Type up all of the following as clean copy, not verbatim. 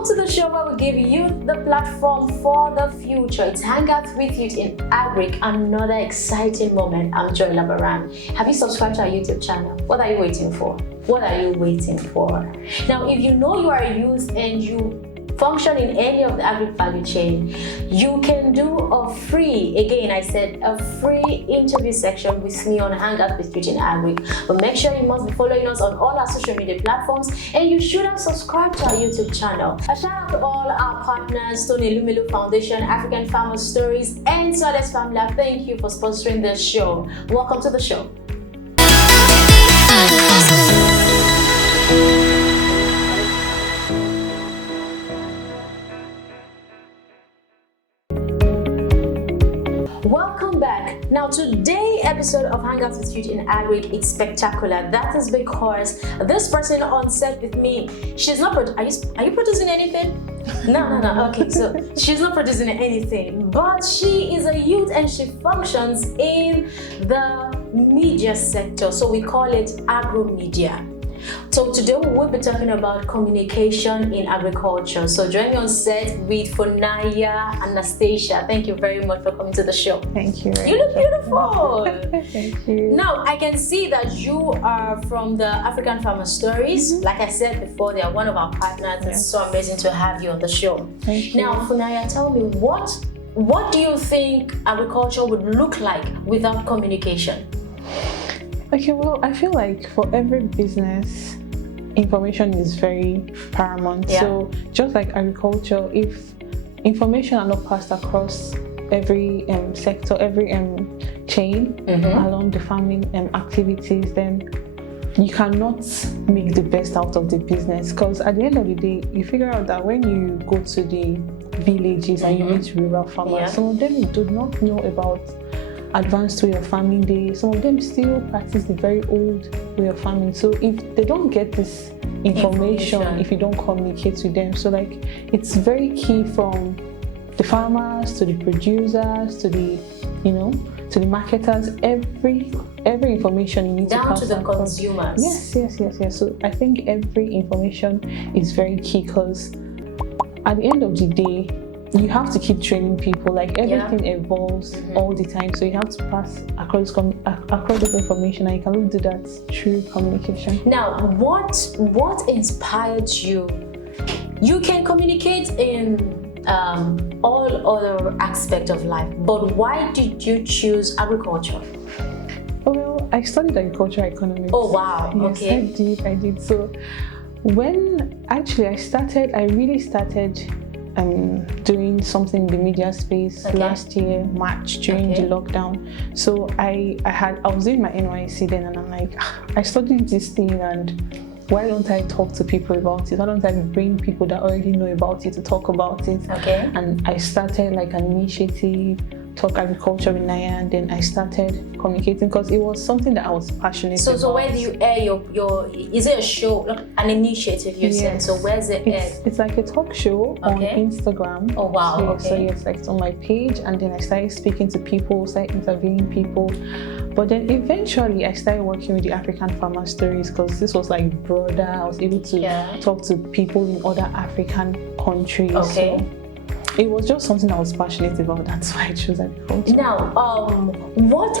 Welcome to the show where we give youth the platform for the future. It's Hangout with Youth in Agric, another exciting moment. I'm Joy Labaran. Have you subscribed to our YouTube channel? What are you waiting for? What are you waiting for? Now, if you know you are a youth and you function in any of the agri value chain, you can do a free, again I said, a free interview section with me on Hangout with Youth in Agri. But make sure you must be following us on all our social media platforms, and you should have subscribed to our YouTube channel. A shout out to all our partners, Tony Lumelu Foundation, African Farmers Stories, and Sodes Farm Lab. Thank you for sponsoring this show. Welcome to the show. Welcome back. Now, today's episode of Hangout with Youth in Agric is spectacular. That is because this person on set with me, she's not. Are you producing anything? No. Okay, so she's not producing anything, but she is a youth and she functions in the media sector. So we call it agro media. So today we will be talking about communication in agriculture. So join me on set with Fumnanya Anastasia. Thank you very much for coming to the show. Thank you. You look beautiful. Thank you. Now, I can see that you are from the African Farmers Stories. Mm-hmm. Like I said before, they are one of our partners. It's so amazing to have you on the show. Thank you. Now, Fumnanya, tell me, what do you think agriculture would look like without communication? Okay, well, I feel like for every business, information is very paramount. Yeah. So just like agriculture, if information are not passed across every sector, every chain along the farming activities, then you cannot make the best out of the business. Because at the end of the day, you figure out that when you go to the villages and you meet rural farmers, some of them do not know about advanced way of farming. Some of them still practice the very old way of farming. So if they don't get this information, if you don't communicate with them, so like it's very key from the farmers to the producers to the to the marketers. Every information you need down to pass to the across. consumers. Yes. So I think every information is very key, because at the end of the day, you have to keep training people. Like everything evolves all the time, so you have to pass across this information, and you can only do that through communication. Now, what inspired you? You can communicate in all other aspects of life, but why did you choose agriculture? Well, I studied agricultural economics. Oh wow! Yes, Okay, I did. So when actually I really started doing something in the media space last year, March, during the lockdown. So I was doing my NYC then, and I'm like, I studied this thing, and why don't I talk to people about it? Why don't I bring people that already know about it to talk about it? Okay. And I started like an initiative, Talk Agriculture with Naya, and then I started communicating because it was something that I was passionate about. So where do you air your is it a show, an initiative you said? So where's it aired? It's like a talk show on Instagram. Oh wow, So it's like it's on my page, and then I started speaking to people, started interviewing people. But then eventually I started working with the African Farmers Stories, because this was like broader. I was able to talk to people in other African countries. Okay. So it was just something I was passionate about. That's why I chose agriculture. Now, what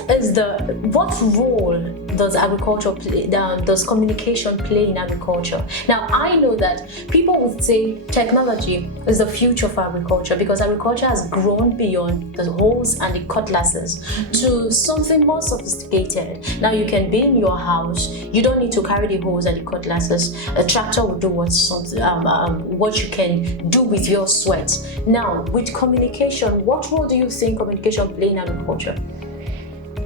role does agriculture play? Does communication play in agriculture? Now, I know that people would say technology is the future for agriculture, because agriculture has grown beyond the hoes and the cutlasses to something more sophisticated. Now, you can be in your house. You don't need to carry the hoes and the cutlasses. A tractor will do what you can do with your sweat. Now, with communication, what role do you think communication play in agriculture?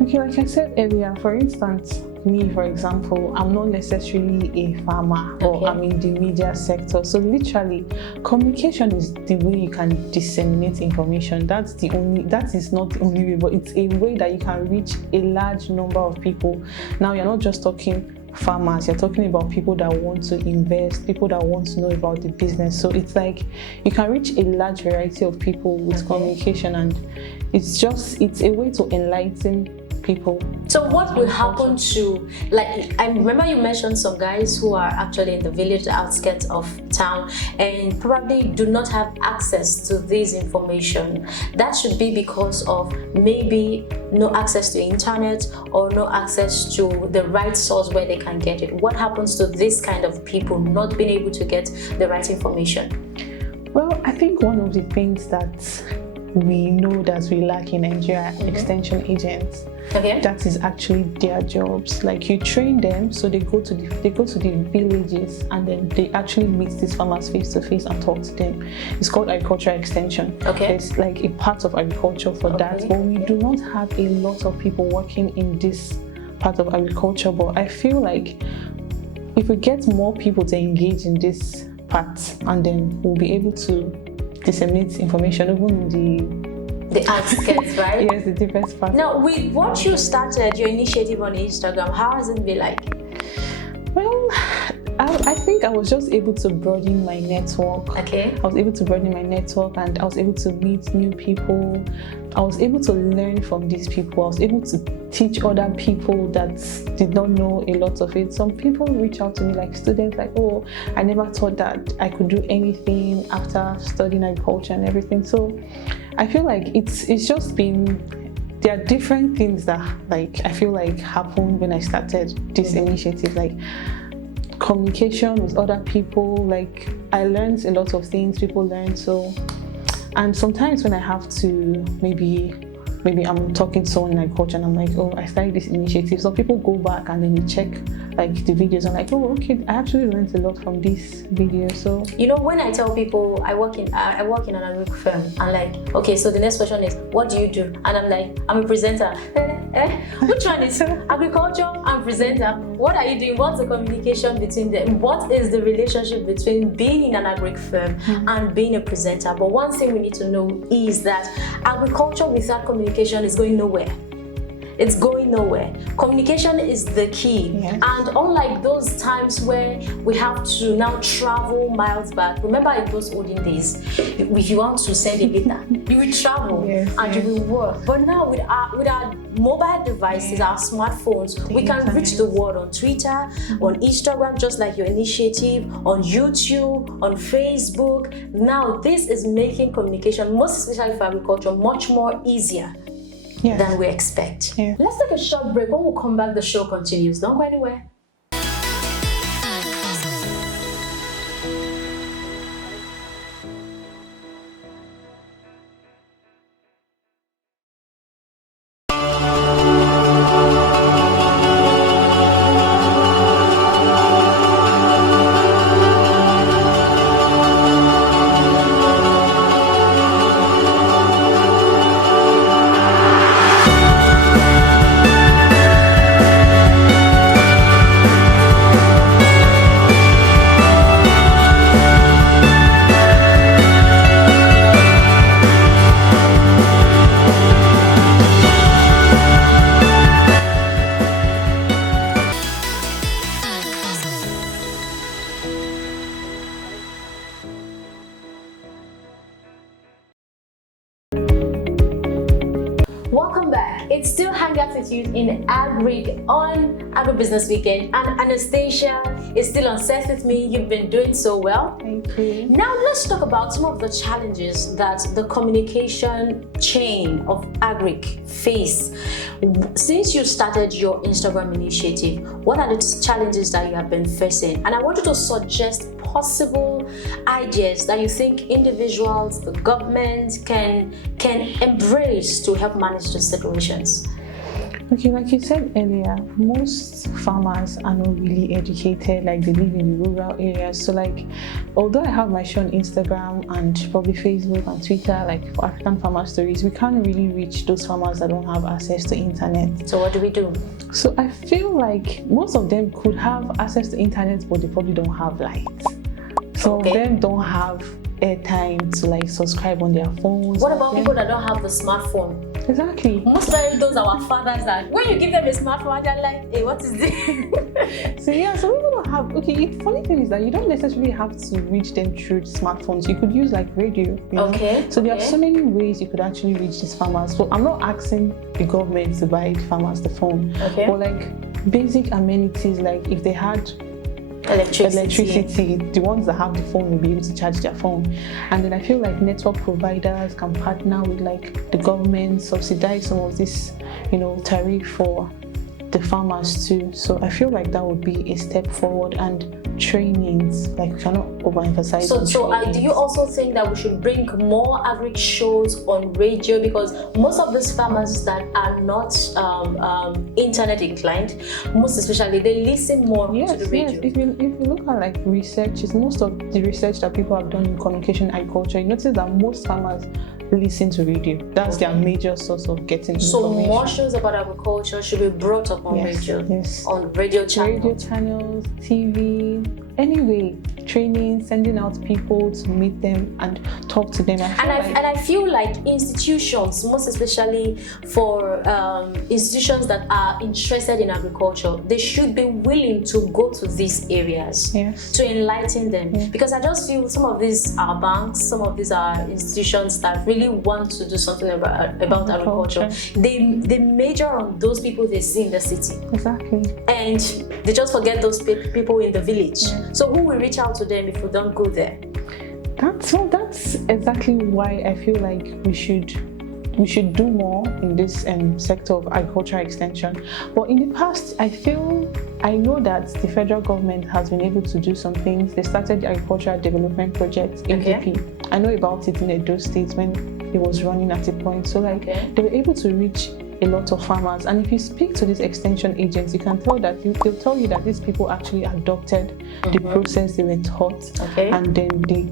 Okay, like I said earlier, for instance, me, for example, I'm not necessarily a farmer or I'm in the media sector. So literally, communication is the way you can disseminate information. That is not the only way, but it's a way that you can reach a large number of people. Now, you're not just talking farmers, you're talking about people that want to invest, people that want to know about the business. So it's like you can reach a large variety of people with communication, and it's a way to enlighten people. So what will happen to, like, I remember you mentioned some guys who are actually in the village, the outskirts of town, and probably do not have access to this information. That should be because of maybe no access to internet or no access to the right source where they can get it. What happens to this kind of people not being able to get the right information? Well, I think one of the things that we know that we lack in Nigeria, extension agents. Okay. That is actually their jobs. Like, you train them, so they go to the villages, and then they actually meet these farmers face to face and talk to them. It's called agricultural extension. Okay. There's like a part of agriculture for that, but we do not have a lot of people working in this part of agriculture. But I feel like if we get more people to engage in this part, and then we'll be able to disseminate information even in the outskirts, right? Yes, the different parts. Now, with what you started, your initiative on Instagram, how has it been like? Well, I think I was just able to broaden my network. Okay. I was able to broaden my network, and I was able to meet new people. I was able to learn from these people. I was able to teach other people that did not know a lot of it. Some people reach out to me, like students, like, oh, I never thought that I could do anything after studying agriculture and everything. So I feel like it's just been, there are different things that, like, I feel like happened when I started this initiative, like communication with other people. Like, I learned a lot of things, people learn. So, and sometimes when I have to, maybe I'm talking to someone in agriculture and I'm like, oh, I started this initiative. So people go back and then they check like the videos and like, oh, okay, I actually learned a lot from this video. So, you know, when I tell people I work in an agri firm, I'm like, okay, so the next question is, what do you do? And I'm like, I'm a presenter. Which one is agriculture and presenter? What are you doing? What's the communication between them? What is the relationship between being in an agri firm and being a presenter? But one thing we need to know is that agriculture without communication is going nowhere. It's going nowhere. Communication is the key. Yes. And unlike those times where we have to now travel miles back, remember in those olden days, if you want to send a letter, you will travel and you will work. But now with our mobile devices, our smartphones, we can reach the world on Twitter, on Instagram, just like your initiative, on YouTube, on Facebook. Now this is making communication, most especially for agriculture, much more easier than we expect. Yeah. Let's take a short break. When we come back, the show continues. Don't go anywhere. Welcome back. It's still Hang Out with You in Agri on Agribusiness Weekend, and Anastasia is still on set with me. You've been doing so well. thank you. Now let's talk about some of the challenges that the communication chain of agri face. Since you started your Instagram initiative, what are the challenges that you have been facing? And I want you to suggest possible ideas that you think individuals, the government can embrace to help manage the situations. Okay, like you said earlier, most farmers are not really educated, like they live in the rural areas. So like, although I have my show on Instagram and probably Facebook and Twitter, like for African Farmer Stories, we can't really reach those farmers that don't have access to internet. So what do we do? So I feel like most of them could have access to internet, but they probably don't have light. Some of them don't have airtime to like subscribe on their phones. What about people that don't have the smartphone? Exactly. Most of those are our fathers that when you give them a smartphone, they're like, hey, what is this? So yeah, so we don't have, okay, the funny thing is that you don't necessarily have to reach them through smartphones. You could use like radio, you know? Okay. So there are so many ways you could actually reach these farmers. So I'm not asking the government to buy the farmers the phone. Okay. But like basic amenities, like if they had electricity, the ones that have the phone will be able to charge their phone. And then I feel like network providers can partner with like the government, subsidize some of this, you know, tariff for the farmers too. So I feel like that would be a step forward, and trainings, like we cannot overemphasize. So do you also think that we should bring more agric shows on radio, because most of these farmers that are not internet inclined, most especially, they listen more to the radio? Yes. If you look at like research, it's most of the research that people have done in communication agriculture, you notice that most farmers listen to radio. That's their major source of getting information. So more shows about agriculture should be brought up on radio. Yes. On radio channels. Radio channels, TV, anyway, training, sending out people to meet them and talk to them. I feel like institutions, most especially for institutions that are interested in agriculture, they should be willing to go to these areas to enlighten them. Because I just feel some of these are banks, some of these are institutions that really want to do something about agriculture. They major on those people they see in the city. Exactly. And they just forget those people in the village. So who will reach out to them if we don't go there? That's exactly why I feel like we should do more in this sector of agricultural extension. But in the past, I know that the federal government has been able to do some things. They started the Agricultural Development Project, ADP. I know about it in Edo State when it was running at a point. So they were able to reach a lot of farmers. And if you speak to these extension agents, you can tell that they'll tell you that these people actually adopted the process they were taught, and then they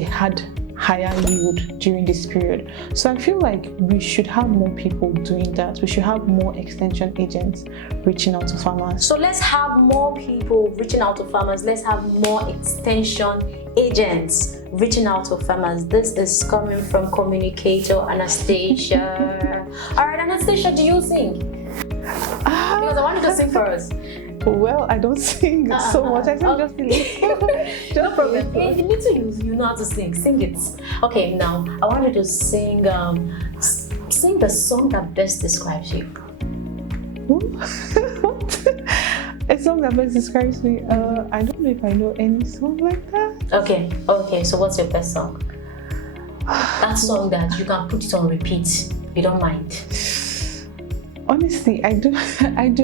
had higher yield during this period. So I feel like we should have more people doing that. We should have more extension agents reaching out to farmers. So let's have more people reaching out to farmers. Let's have more extension agents reaching out to farmers. This is coming from communicator Anastasia. All right, Anastasia, do you sing? Because I want you to sing for us. Well, I don't sing so much. I sing just a little. No problem. If you need to, you know how to sing. Sing it. Okay, now I want you to sing the song that best describes you. What? A song that best describes me? I don't know if I know any song like that. Okay. So what's your best song? That song that you can put it on repeat. You don't mind. Honestly, I do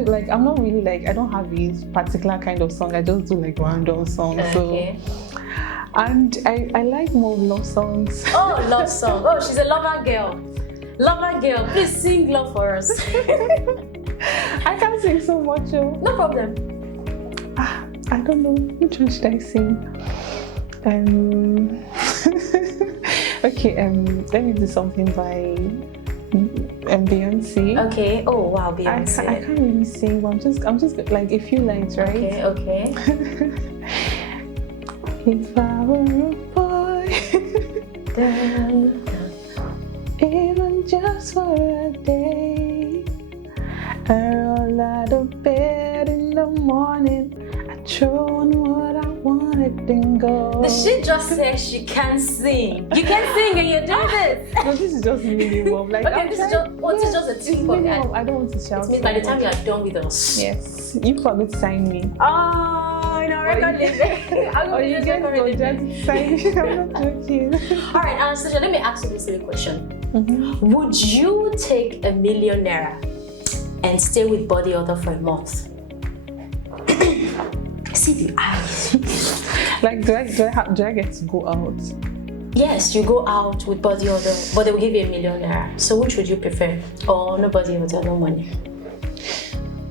like, I'm not really like, I don't have this particular kind of song. I just do like random songs. Okay. So, and I like more love songs. Oh, love song. Oh, she's a lover girl. Lover girl, please sing love for us. I can't sing so much. No problem. I don't know. Which one should I sing? Okay, let me do something by Beyonce. Okay. Oh wow, Beyonce. I can't really sing, but I'm just like a few lines, right? Okay. If I were a boy, even just for a day, I roll out of bed in the morning, I throw on what I wanted and go. She just said she can't sing. You can sing and you're doing this. No, this is just minimum. Like, okay, this is just a tip for that. I don't want to shout. It means by the time you are done with us. Yes, you forgot to sign me. Oh, no, record label. Or you get to sign me. I'm not joking. All right, Anastasia, let me ask you this silly question. Would you take $1 million and stay with body odor for a month? See the eyes. Like, do I get to go out? Yes, you go out with body odor, but they will give you $1 million. So which would you prefer? Or no body odor, no money?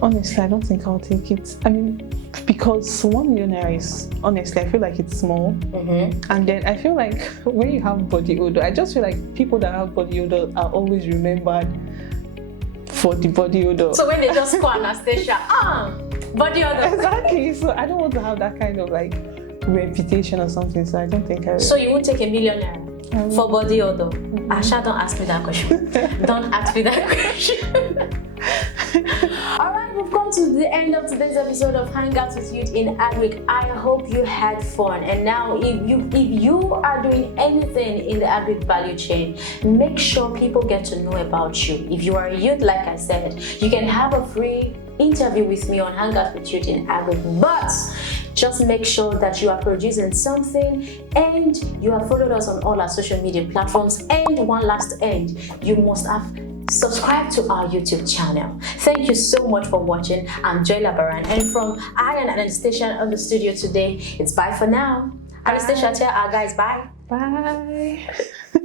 Honestly, I don't think I'll take it. I mean, because $1 million is, honestly, I feel like it's small. And then I feel like when you have body odor, I just feel like people that have body odor are always remembered for the body odor. So when they just call Anastasia, body odor. Exactly. So I don't want to have that kind of like reputation or something. So I don't think I will. So you won't take $1 million? For body odor. Asha, don't ask me that question. Don't ask me that question. Alright, we've come to the end of today's episode of Hangouts with Youth in Agric. I hope you had fun. And now, if you are doing anything in the agric value chain, make sure people get to know about you. If you are a youth, like I said, you can have a free interview with me on Hangouts with Youth in Agric. But just make sure that you are producing something and you have followed us on all our social media platforms. And one last end, you must have subscribed to our YouTube channel. Thank you so much for watching. I'm Joy Labaran, and from I and Anastasia on the studio today, it's bye for now. Bye. Anastasia, tell our guys bye. Bye.